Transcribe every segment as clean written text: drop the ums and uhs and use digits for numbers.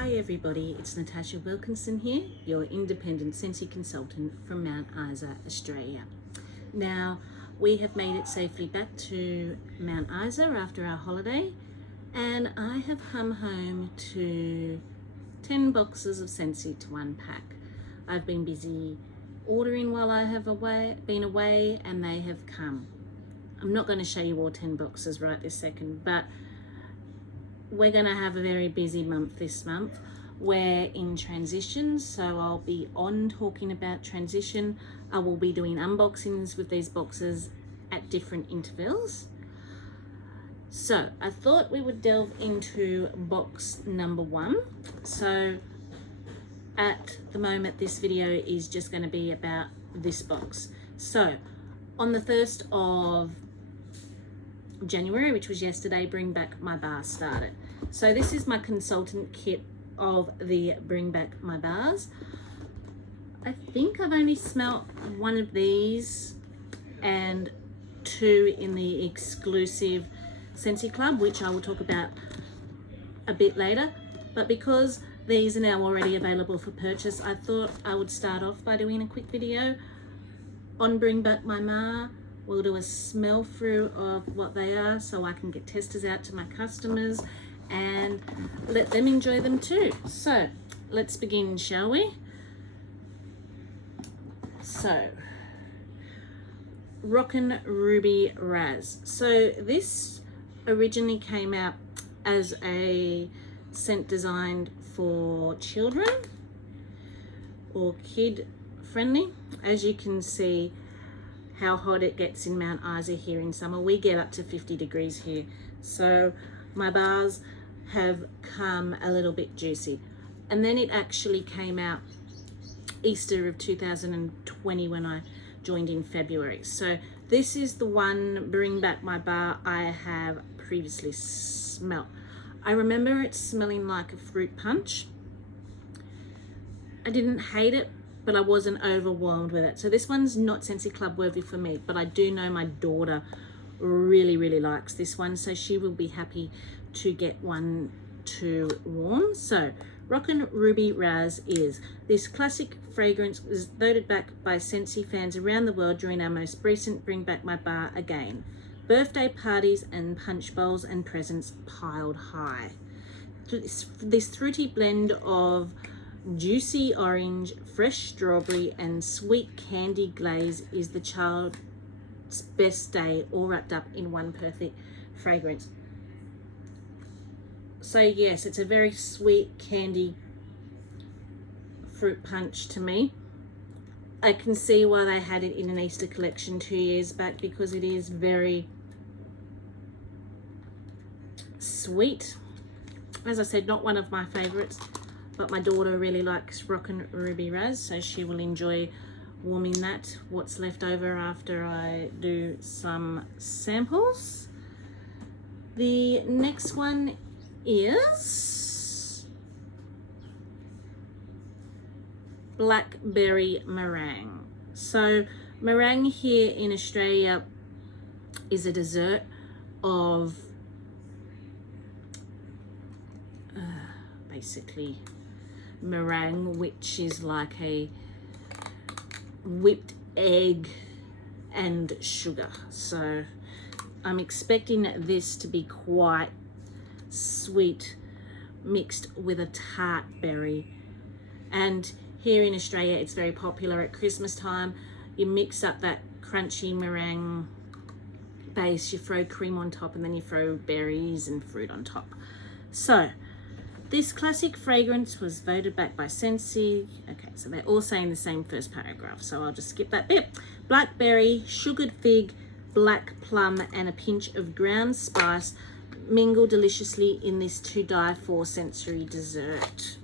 Hi everybody, it's Natasha Wilkinson here, your independent scentsy consultant from Mount Isa, Australia. Now, we have made it safely back to Mount Isa after our holiday, and I have come home to 10 boxes of scentsy to unpack. I've been busy ordering while I have been away, and they have come. I'm not going to show you all 10 boxes right this second, but we're going to have a very busy month this month. We're in transition, so I'll be on talking about transition. I will be doing unboxings with these boxes at different intervals. So I thought we would delve into box number 1. So at the moment, this video is just going to be about this box. So on the 1st of January, which was yesterday, Bring Back My Bar started. So this is my consultant kit of the Bring Back My Bars. I think I've only smelt one of these and 2 in the exclusive scentsyclub, which I will talk about a bit later. But because these are now already available for purchase, I thought I would start off by doing a quick video on Bring Back My Bar. We'll do a smell through of what they are so I can get testers out to my customers and let them enjoy them too. So let's begin, shall we? So, Rockin Ruby Razz. So this originally came out as a scent designed for children or kid friendly. As you can see how hot it gets in Mount Isa here in summer. We get up to 50 degrees here. So my bars have come a little bit juicy. And then it actually came out Easter of 2020 when I joined in February. So this is the one Bring Back My Bar I have previously smelt. I remember it smelling like a fruit punch. I didn't hate it, but I wasn't overwhelmed with it. So this one's not scentsyclub worthy for me, but I do know my daughter really likes this one, so she will be happy to get one to warm. So Rockin Ruby Razz is this classic fragrance was voted back by scentsy fans around the world during our most recent Bring Back My Bar again. Birthday parties and punch bowls and presents piled high. This fruity blend of juicy orange, fresh strawberry and sweet candy glaze is the child's best day, all wrapped up in one perfect fragrance. So yes, it's a very sweet candy fruit punch to me. I can see why they had it in an Easter collection 2 years back, because it is very sweet. As I said, not one of my favorites, but my daughter really likes Rockin Ruby Razz, so she will enjoy warming that, what's left over after I do some samples. The next one is Blackberry Merage. So meringue here in Australia is a dessert of basically meringue, which is like a whipped egg and sugar. So I'm expecting this to be quite sweet, mixed with a tart berry. And here in Australia it's very popular at Christmas time. You mix up that crunchy meringue base, you throw cream on top, and then you throw berries and fruit on top. So this classic fragrance was voted back by Scentsy. Okay, so they're all saying the same first paragraph, so I'll just skip that bit. Blackberry, sugared fig, black plum, and a pinch of ground spice mingle deliciously in this to die for sensory dessert.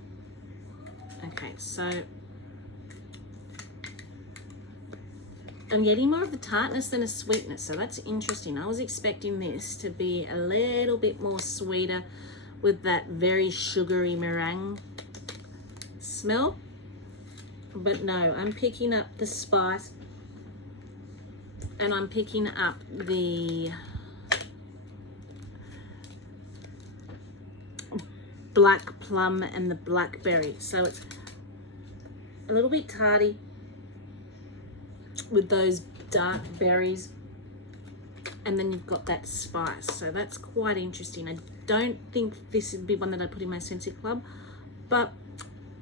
Okay, so I'm getting more of the tartness than a sweetness, so that's interesting. I was expecting this to be a little bit more sweeter with that very sugary meringue smell, but no, I'm picking up the spice and I'm picking up the black plum and the blackberry. So it's a little bit tarty with those dark berries, and then you've got that spice. So that's quite interesting. I don't think this would be one that I put in my Scentsy Club, but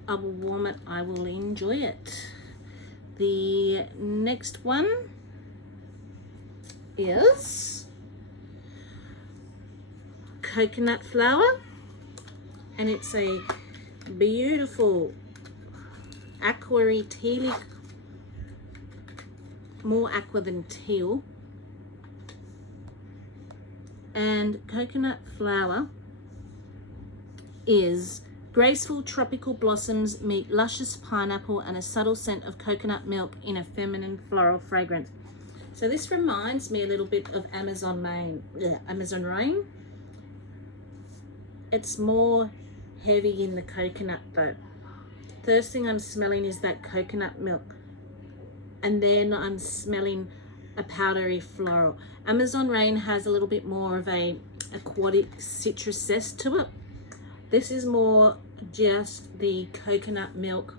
I will warm it, I will enjoy it. The next one is coconut flower, and it's a beautiful aquary teal, more aqua than teal. And coconut flower is graceful tropical blossoms meet luscious pineapple and a subtle scent of coconut milk in a feminine floral fragrance. So this reminds me a little bit of Amazon Rain. It's more heavy in the coconut though. First thing I'm smelling is that coconut milk, and then I'm smelling a powdery floral. Amazon Rain has a little bit more of a aquatic citrus zest to it. This is more just the coconut milk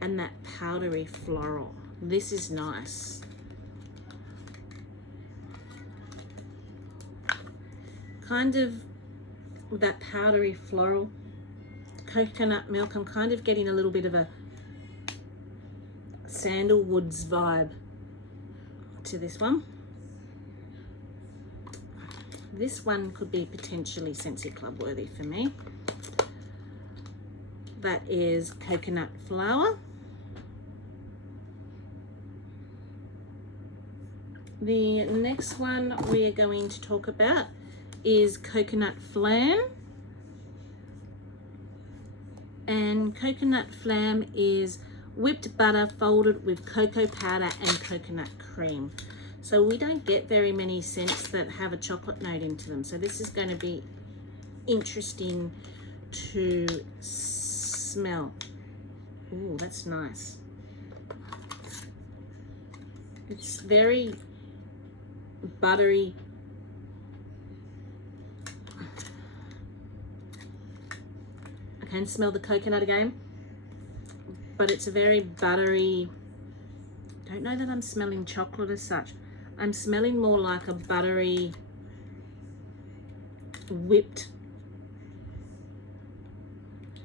and that powdery floral. This is nice. Kind of with that powdery floral, coconut milk, I'm kind of getting a little bit of a sandalwoods vibe to this one. This one could be potentially Scentsy Club worthy for me. That is coconut flower. The next one we are going to talk about is coconut flan. And coconut flan is whipped butter folded with cocoa powder and coconut cream. So we don't get very many scents that have a chocolate note into them. So this is going to be interesting to smell. Ooh, that's nice. It's very buttery. I can smell the coconut again, but it's a very buttery. Don't know that I'm smelling chocolate as such. I'm smelling more like a buttery whipped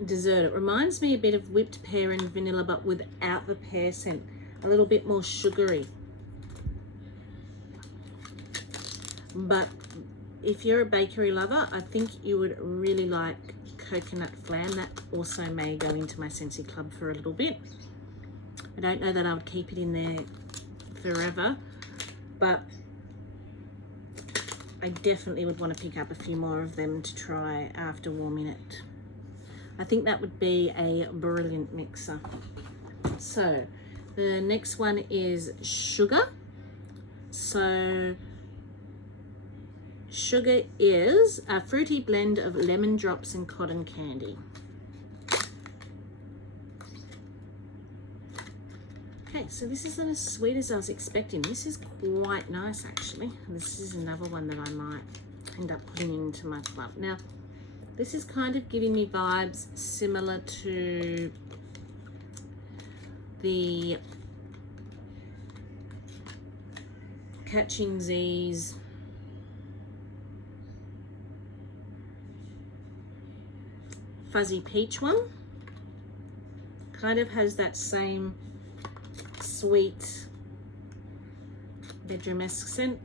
dessert. It reminds me a bit of whipped pear and vanilla, but without the pear scent. A little bit more sugary. But if you're a bakery lover, I think you would really like coconut flan. That also may go into my Scentsy Club for a little bit. I don't know that I would keep it in there forever, but I definitely would want to pick up a few more of them to try after warming it. I think that would be a brilliant mixer. So the next one is sugar. So sugar is a fruity blend of lemon drops and cotton candy. Okay, so this isn't as sweet as I was expecting. This is quite nice actually. This is another one that I might end up putting into my club. Now, this is kind of giving me vibes similar to the Catching Z's Fuzzy Peach one. Kind of has that same sweet bedroom-esque scent,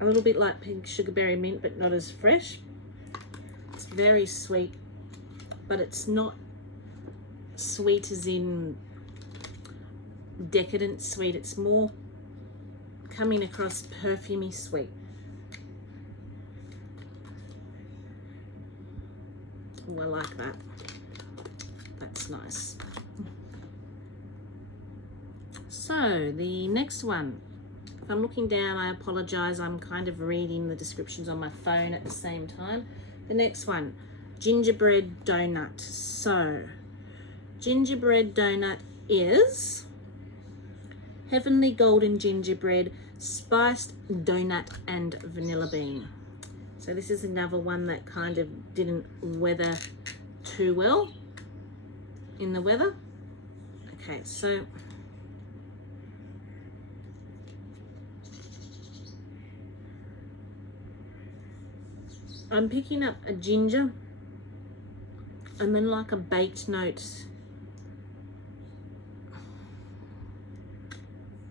a little bit like pink sugarberry mint, but not as fresh. It's very sweet, but it's not sweet as in decadent sweet. It's more coming across perfumey sweet. Oh, I like that. That's nice. So the next one, if I'm looking down, I apologize. I'm kind of reading the descriptions on my phone at the same time. The next one, Gingerbread Donut. So Gingerbread Donut is heavenly golden gingerbread, spiced donut and vanilla bean. So this is another one that kind of didn't weather too well in the weather. Okay, so I'm picking up a ginger and then like a baked note,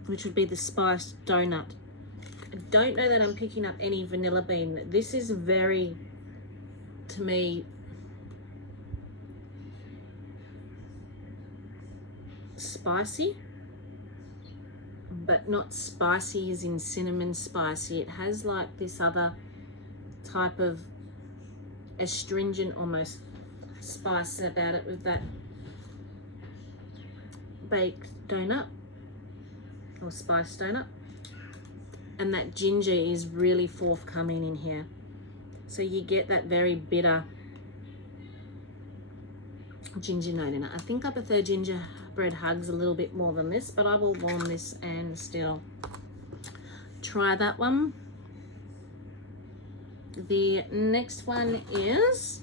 which would be the spiced donut. I don't know that I'm picking up any vanilla bean. This is very, to me, spicy, but not spicy as in cinnamon spicy. It has like this other type of astringent almost spice about it with that baked donut or spiced donut, and that ginger is really forthcoming in here, so you get that very bitter ginger note in it. I think I prefer gingerbread hugs a little bit more than this, but I will warm this and still try that one. The next one is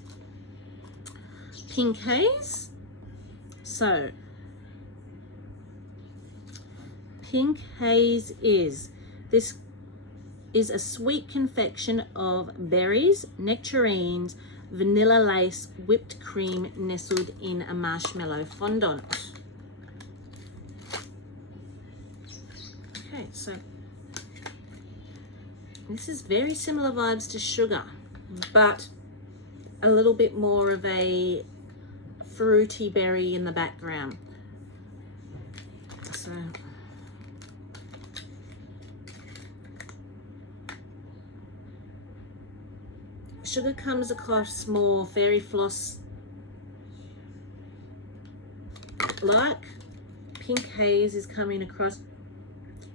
Pink Haze. So Pink Haze is a sweet confection of berries, nectarines, vanilla lace, whipped cream nestled in a marshmallow fondant. Okay, so this is very similar vibes to sugar, but a little bit more of a fruity berry in the background. So sugar comes across more fairy floss like. Pink Haze is coming across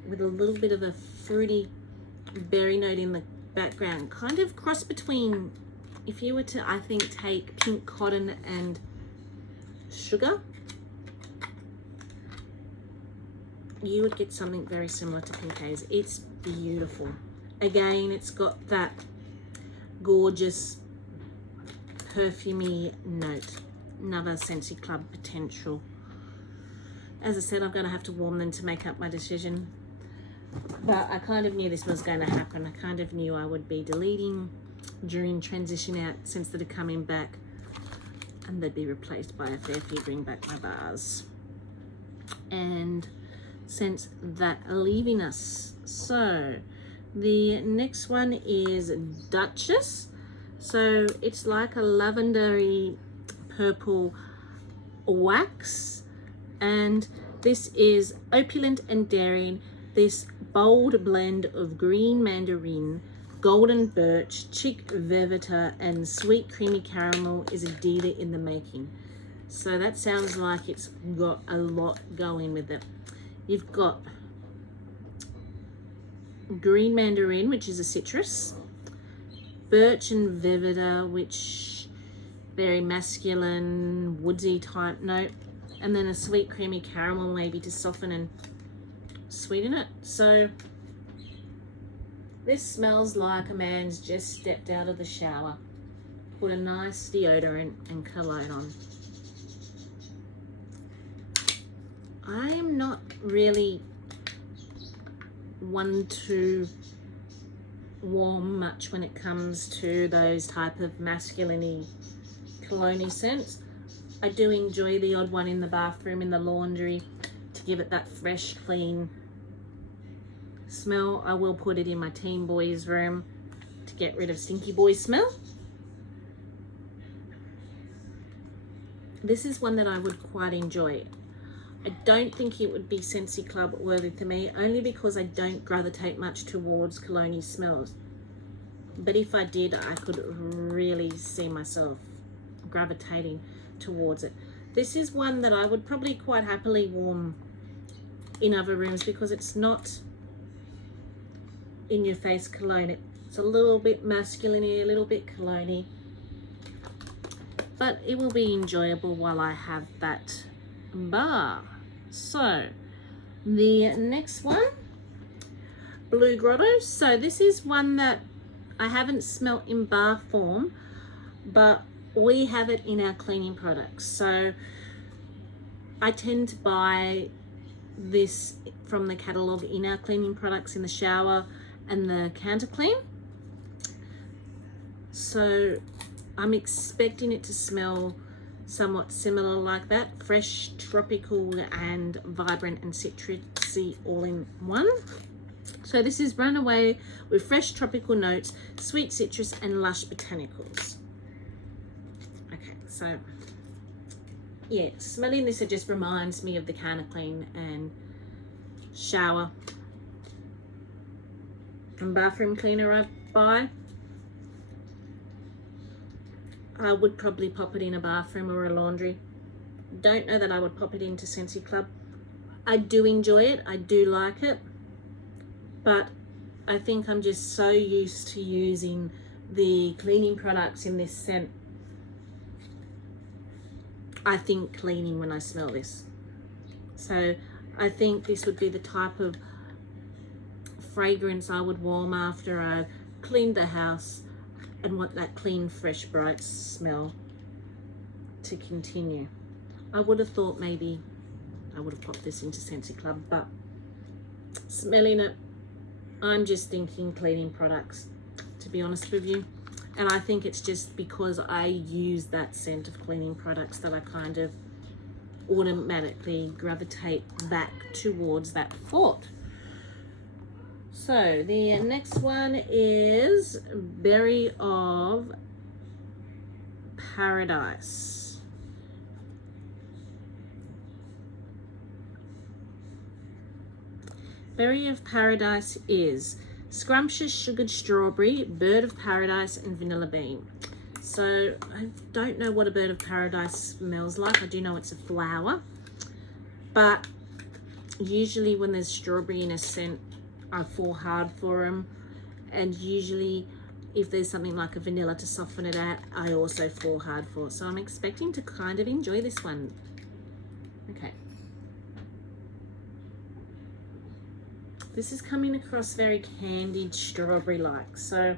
with a little bit of a fruity berry note in the background, kind of cross between, if you were to, I think, take pink cotton and sugar, you would get something very similar to Pink Haze. It's beautiful. Again, it's got that gorgeous perfumey note. Another scentsyclub potential. As I said, I'm going to have to warm them to make up my decision, but I kind of knew this was going to happen. I kind of knew I would be deleting during transition out scents that are coming back, and they'd be replaced by a fair few bring back my bars and scents that are leaving us. So the next one is Duchess. So it's like a lavendery purple wax, and this is opulent and daring. This bold blend of green mandarin, golden birch, chick vervita, and sweet creamy caramel is a diva in the making. So that sounds like it's got a lot going with it. You've got green mandarin, which is a citrus, birch and vervita, which very masculine, woodsy type note, and then a sweet creamy caramel maybe to soften and sweeten it. So this smells like a man's just stepped out of the shower, put a nice deodorant and cologne on. I'm not really one to warm much when it comes to those type of masculine-y cologne scents. I do enjoy the odd one in the bathroom, in the laundry, to give it that fresh, clean smell. I will put it in my teen boys room to get rid of stinky boy smell. This is one that I would quite enjoy. I don't think it would be scentsyclub worthy for me, only because I don't gravitate much towards cologne smells. But if I did, I could really see myself gravitating towards it. This is one that I would probably quite happily warm in other rooms because it's not in your face cologne. It's a little bit masculine-y, a little bit cologne-y, but it will be enjoyable while I have that bar. So the next one, Blue Grotto. So this is one that I haven't smelt in bar form, but we have it in our cleaning products. So I tend to buy this from the catalogue in our cleaning products in the shower and the counter clean. So I'm expecting it to smell somewhat similar like that, fresh, tropical, and vibrant and citrusy all in one. So this is Runaway with fresh tropical notes, sweet citrus, and lush botanicals. Okay, so yeah, smelling this, it just reminds me of the counter clean and shower and bathroom cleaner I buy. I would probably pop it in a bathroom or a laundry. Don't know that I would pop it into Scentsy Club. I do enjoy it, I do like it, but I think I'm just so used to using the cleaning products in this scent. I think cleaning when I smell this. So I think this would be the type of fragrance I would warm after I cleaned the house and want that clean, fresh, bright smell to continue. I would have thought maybe I would have popped this into Scentsy Club, but smelling it, I'm just thinking cleaning products, to be honest with you. And I think it's just because I use that scent of cleaning products that I kind of automatically gravitate back towards that thought. So the next one is Berry of Paradise. Berry of Paradise is scrumptious sugared strawberry, bird of paradise, and vanilla bean. So I don't know what a bird of paradise smells like. I do know it's a flower, but usually when there's strawberry in a scent, I fall hard for them, and usually if there's something like a vanilla to soften it out, I also fall hard for. So I'm expecting to kind of enjoy this one. Okay. This is coming across very candied strawberry-like, so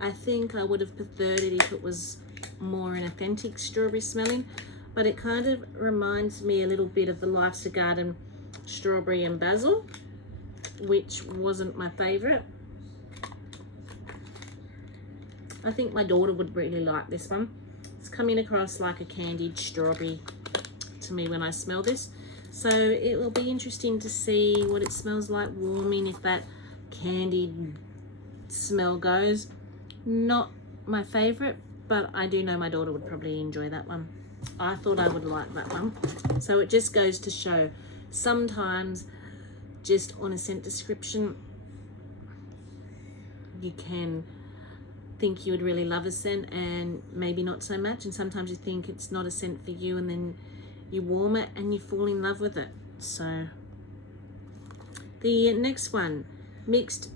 I think I would have preferred it if it was more an authentic strawberry smelling, but it kind of reminds me a little bit of the Life's a Garden strawberry and basil, which wasn't my favorite. I think my daughter would really like this one. It's coming across like a candied strawberry to me when I smell this. So it will be interesting to see what it smells like warming, if that candied smell goes. Not my favorite, but I do know my daughter would probably enjoy that one. I thought I would like that one. So it just goes to show, sometimes just on a scent description, you can think you would really love a scent and maybe not so much, and sometimes you think it's not a scent for you and then you warm it and you fall in love with it. So the next one, mixed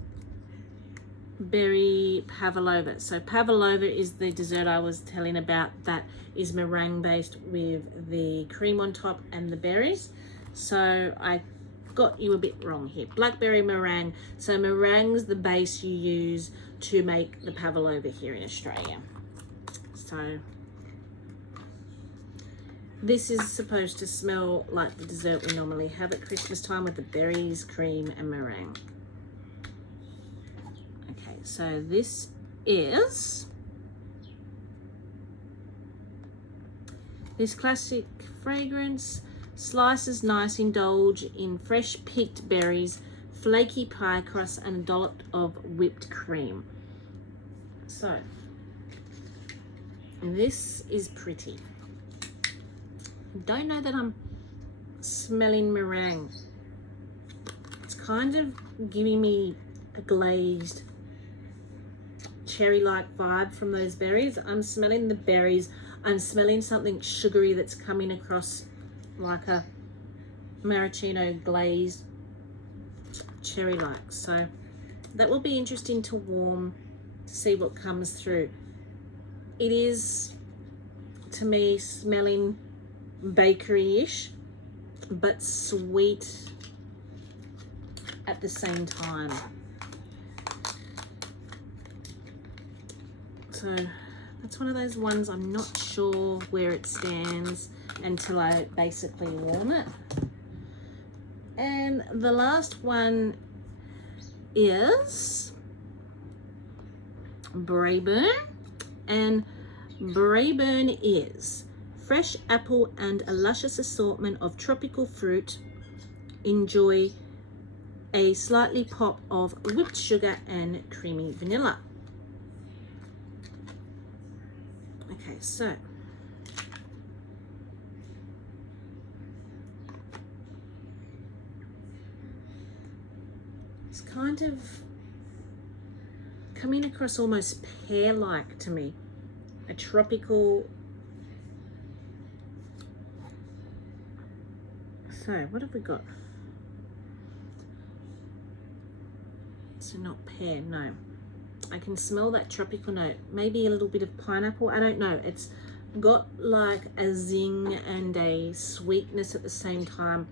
berry pavlova. So pavlova is the dessert I was telling about that is meringue based with the cream on top and the berries. So I got you a bit wrong here. Blackberry meringue. So meringue's the base you use to make the pavlova here in Australia. So this is supposed to smell like the dessert we normally have at Christmas time with the berries, cream, and meringue. Okay, so this is this classic fragrance. Slices nice, indulge in fresh picked berries, flaky pie crust, and a dollop of whipped cream. So this is pretty. Don't know that I'm smelling meringue. It's kind of giving me a glazed cherry-like vibe from those berries. I'm smelling the berries. I'm smelling something sugary that's coming across like a maraschino glazed cherry-like. So that will be interesting to warm, to see what comes through. It is, to me, smelling bakery-ish, but sweet at the same time. So that's one of those ones I'm not sure where it stands until I basically warm it. And the last one is braeburn, and braeburn is fresh apple and a luscious assortment of tropical fruit. Enjoy a slightly pop of whipped sugar and creamy vanilla. Okay, so it's kind of coming across almost pear-like to me, a tropical. So what have we got? So not pear, no. I can smell that tropical note, maybe a little bit of pineapple, I don't know. It's got like a zing and a sweetness at the same time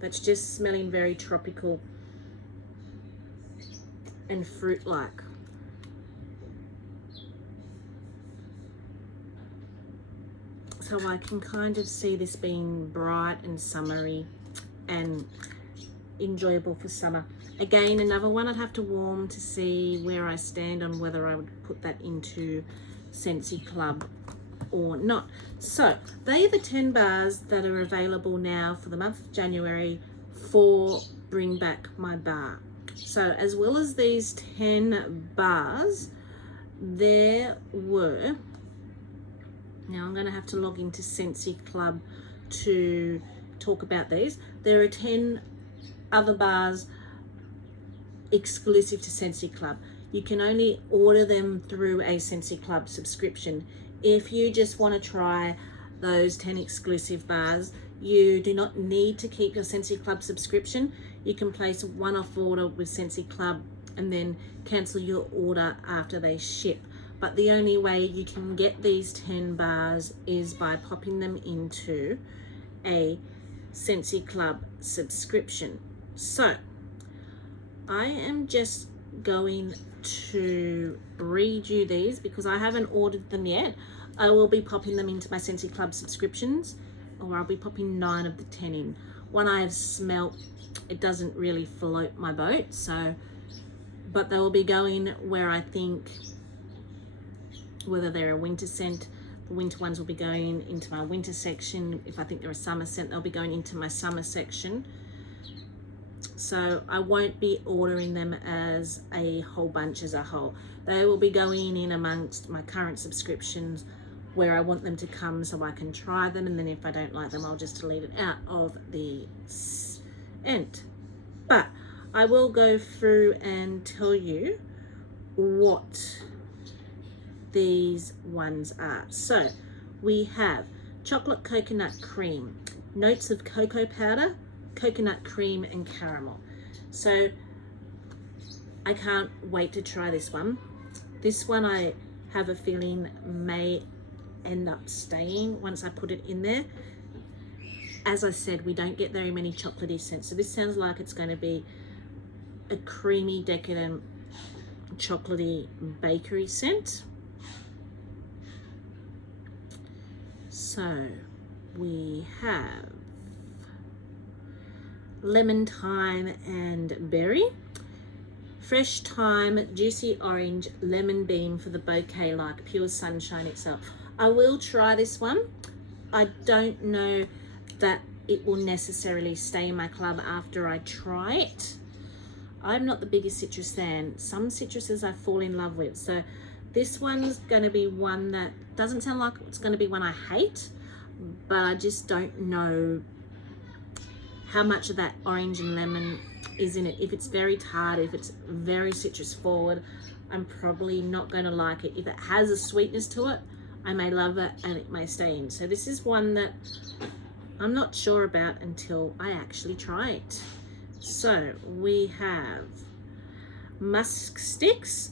that's just smelling very tropical and fruit-like. So I can kind of see this being bright and summery and enjoyable for summer. Again, another one I'd have to warm to see where I stand on whether I would put that into scentsyclub or not. So they are the 10 bars that are available now for the month of January for Bring Back My Bar. So as well as these 10 bars, there were, now I'm going to have to log into scentsyclub to talk about these. There are 10 other bars exclusive to scentsyclub. You can only order them through a scentsyclub subscription. If you just want to try those 10 exclusive bars, you do not need to keep your scentsyclub subscription. You can place a one-off order with scentsyclub and then cancel your order after they ship. But the only way you can get these 10 bars is by popping them into a scentsyclub subscription. So I am just going to read you these because I haven't ordered them yet. I will be popping them into my scentsyclub subscriptions, or I'll be popping 9 of the 10 in. One I have smelt, it doesn't really float my boat, so, but they will be going where I think, whether they're a winter scent, the winter ones will be going into my winter section. If I think they're a summer scent, they'll be going into my summer section. So I won't be ordering them as a whole bunch as a whole. They will be going in amongst my current subscriptions where I want them to come so I can try them, and then if I don't like them, I'll just delete it out of the scent. But I will go through and tell you what these ones are. So we have chocolate coconut cream, notes of cocoa powder, coconut cream and caramel. So I can't wait to try this one. This one I have a feeling may end up staying once I put it in there. As I said, we don't get very many chocolatey scents, so this sounds like it's going to be a creamy, decadent, chocolatey bakery scent. So we have lemon, thyme and berry, fresh thyme, juicy orange, lemon bean for the bouquet like pure sunshine itself. I will try this one. I don't know that it will necessarily stay in my club after I try it. I'm not the biggest citrus fan. Some citruses I fall in love with, so this one's going to be one that doesn't sound like it's going to be one I hate, but I just don't know how much of that orange and lemon is in it. If it's very tart, if it's very citrus forward, I'm probably not going to like it. If it has a sweetness to it, I may love it and it may stay in. So this is one that I'm not sure about until I actually try it. So we have musk sticks,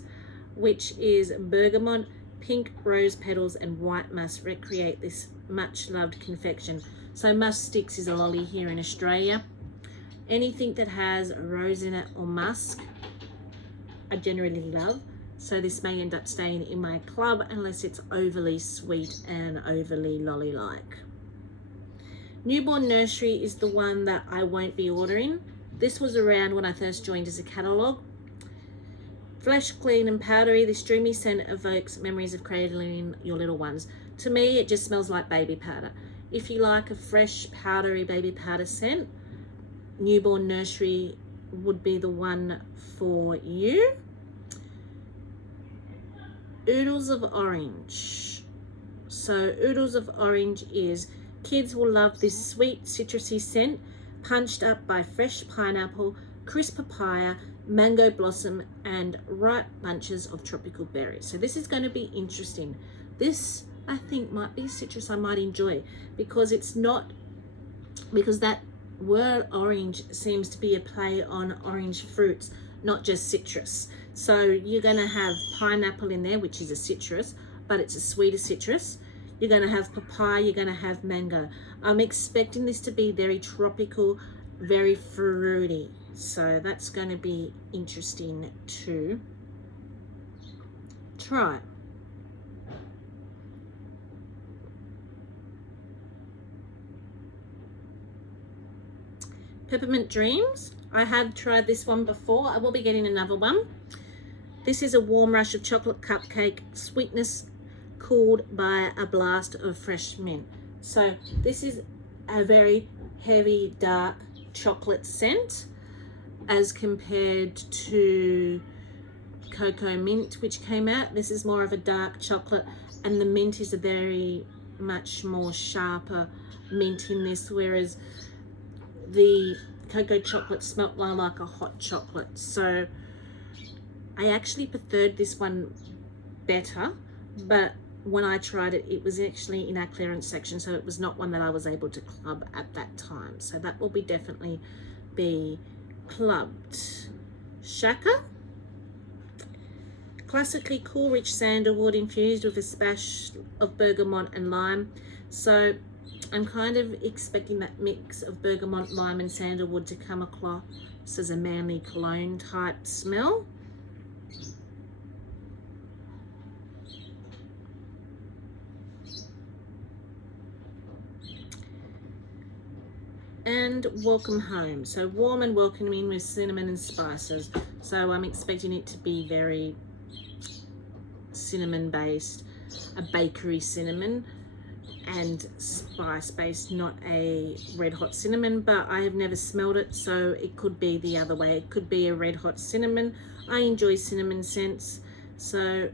which is bergamot, pink rose petals and white musk recreate this much loved confection. So musk sticks is a lolly here in Australia, Anything that has rose in it or musk, I generally love. So this may end up staying in my club unless it's overly sweet and overly lolly-like. Newborn Nursery is the one that I won't be ordering. This was around when I first joined as a catalogue. Fresh, clean and powdery, this dreamy scent evokes memories of cradling your little ones. To me, it just smells like baby powder. If you like a fresh, powdery baby powder scent, Newborn Nursery would be the one for you. Oodles of Orange. So Oodles of Orange is, kids will love this sweet citrusy scent, punched up by fresh pineapple, crisp papaya, mango blossom and ripe bunches of tropical berries. So this is going to be interesting. This I think might be citrus I might enjoy, because it's not, because that word orange seems to be a play on orange fruits, not just citrus. So you're going to have pineapple in there, which is a citrus, but it's a sweeter citrus. You're going to have papaya, you're going to have mango. I'm expecting this to be very tropical, very fruity. So that's going to be interesting to try. Peppermint Dreams. I have tried this one before. I will be getting another one. This is a warm rush of chocolate cupcake sweetness cooled by a blast of fresh mint. So this is a very heavy, dark chocolate scent as compared to Cocoa Mint, which came out. This is more of a dark chocolate, and the mint is a very much more sharper mint in this, whereas the cocoa chocolate smelt more like a hot chocolate. So I actually preferred this one better, but when I tried it, it was actually in our clearance section, so it was not one that I was able to club at that time. So that will be definitely be clubbed. Shaka. Classically cool, rich sandalwood infused with a splash of bergamot and lime. So I'm kind of expecting that mix of bergamot, lime and sandalwood to come across as a manly cologne type smell. And Welcome Home. So warm and welcoming with cinnamon and spices. So I'm expecting it to be very cinnamon based, a bakery cinnamon and spice based, not a red hot cinnamon, but I have never smelled it, so it could be the other way. It could be a red hot cinnamon. I enjoy cinnamon scents, so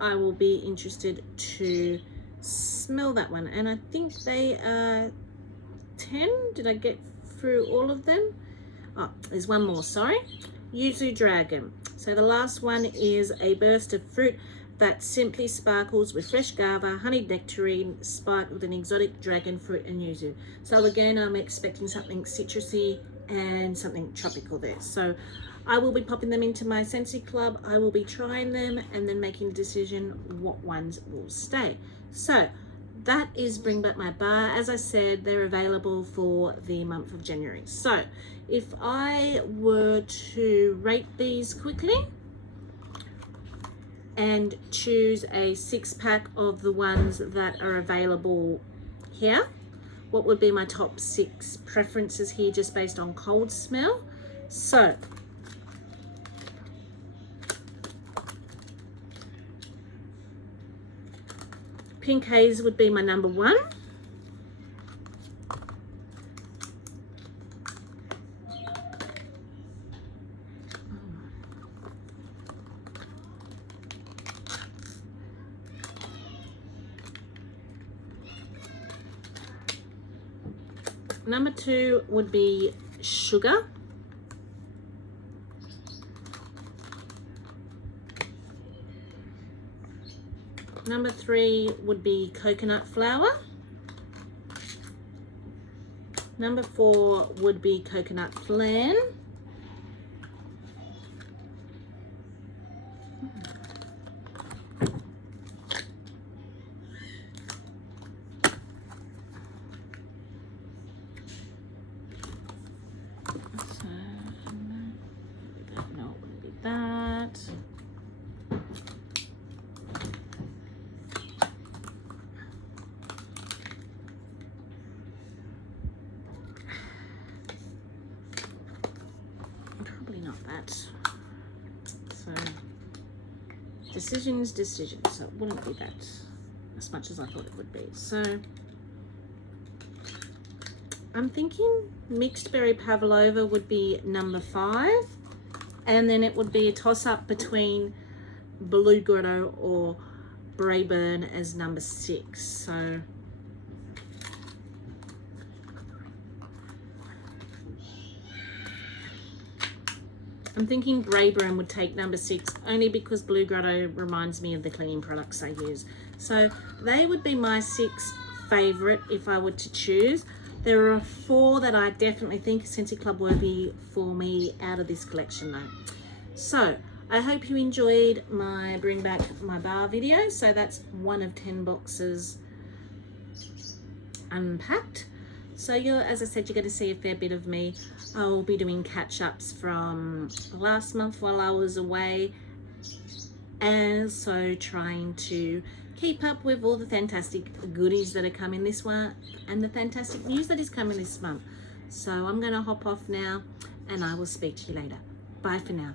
I will be interested to smell that one. And I think they are 10. Did I get through all of them? Oh, there's one more, sorry. Yuzu Dragon. So the last one is a burst of fruit that simply sparkles with fresh guava, honeyed nectarine, spiked with an exotic dragon fruit and yuzu. So again, I'm expecting something citrusy and something tropical there. So I will be popping them into my Scentsy Club. I will be trying them and then making a decision what ones will stay. So that is Bring Back My Bar. As I said, they're available for the month of January. So if I were to rate these quickly and choose a 6-pack of the ones that are available here, what would be my top 6 preferences here just based on cold smell? So Pink Haze would be my number 1. Number 2 would be Sugar. Number 3 would be Coconut Flower. Number 4 would be Coconut Flan. not that. So decisions, so it wouldn't be that as much as I thought it would be. So I'm thinking mixed berry pavlova would be number 5, and then it would be a toss-up between blue grotto or braeburn as number 6. So I'm thinking braeburn would take number 6, only because blue grotto reminds me of the cleaning products I use. So they would be my 6 favorite if I were to choose. There are 4 that I definitely think are Scentsy Club worthy for me out of this collection though. So I hope you enjoyed my bring back my bar video. So that's 1 of 10 boxes unpacked. So as I said, you're going to see a fair bit of me. I'll be doing catch-ups from last month while I was away, and also trying to keep up with all the fantastic goodies that are coming this one and the fantastic news that is coming this month. So I'm going to hop off now, and I will speak to you later. Bye for now.